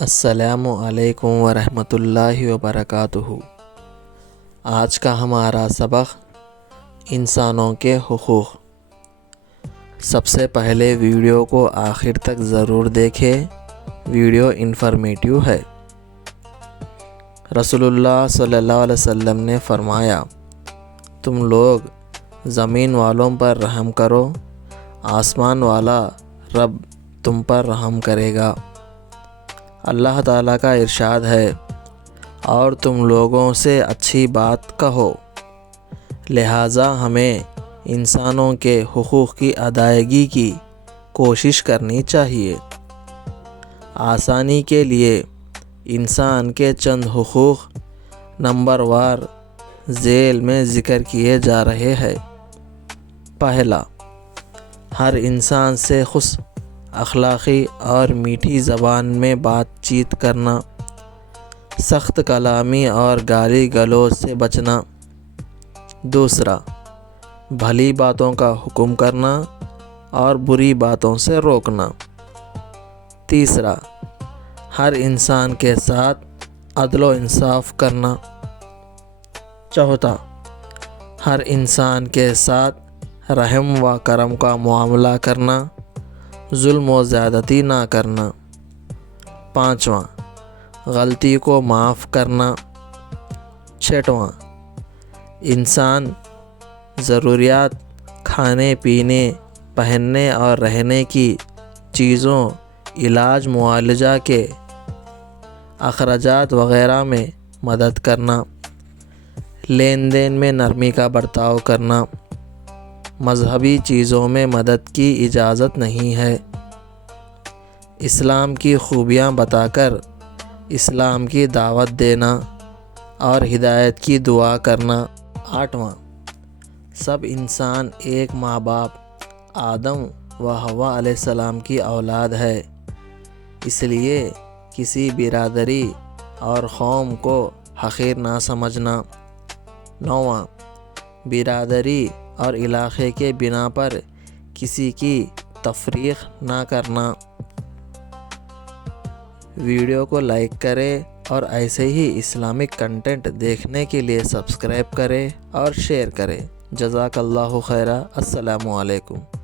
السلام علیکم ورحمۃ اللہ وبرکاتہ۔ آج کا ہمارا سبق انسانوں کے حقوق۔ سب سے پہلے ویڈیو کو آخر تک ضرور دیکھیں، ویڈیو انفارمیٹیو ہے۔ رسول اللہ صلی اللہ علیہ وسلم نے فرمایا، تم لوگ زمین والوں پر رحم کرو، آسمان والا رب تم پر رحم کرے گا۔ اللہ تعالیٰ کا ارشاد ہے، اور تم لوگوں سے اچھی بات کہو۔ لہٰذا ہمیں انسانوں کے حقوق کی ادائیگی کی کوشش کرنی چاہیے۔ آسانی کے لیے انسان کے چند حقوق نمبر وار ذیل میں ذکر کیے جا رہے ہیں۔ پہلا، ہر انسان سے خوش اخلاقی اور میٹھی زبان میں بات چیت کرنا، سخت کلامی اور گالی گلوچ سے بچنا۔ دوسرا، بھلی باتوں کا حکم کرنا اور بری باتوں سے روکنا۔ تیسرا، ہر انسان کے ساتھ عدل و انصاف کرنا۔ چوتھا، ہر انسان کے ساتھ رحم و کرم کا معاملہ کرنا، ظلم و زیادتی نہ کرنا۔ پانچواں، غلطی کو معاف کرنا۔ چھٹواں، انسان ضروریات کھانے پینے، پہننے اور رہنے کی چیزوں، علاج معالجہ کے اخراجات وغیرہ میں مدد کرنا۔ لین دین میں نرمی کا برتاؤ کرنا۔ مذہبی چیزوں میں مدد کی اجازت نہیں ہے۔ اسلام کی خوبیاں بتا کر اسلام کی دعوت دینا اور ہدایت کی دعا کرنا۔ آٹھواں، سب انسان ایک ماں باپ آدم و حوا علیہ السلام کی اولاد ہے، اس لیے کسی برادری اور قوم کو حقیر نہ سمجھنا۔ نوواں، برادری اور علاقے کے بنا پر کسی کی تفریق نہ کرنا۔ ویڈیو کو لائک کریں اور ایسے ہی اسلامک کنٹینٹ دیکھنے کے لیے سبسکرائب کریں اور شیئر کریں۔ جزاک اللہ خیرا۔ السلام علیکم۔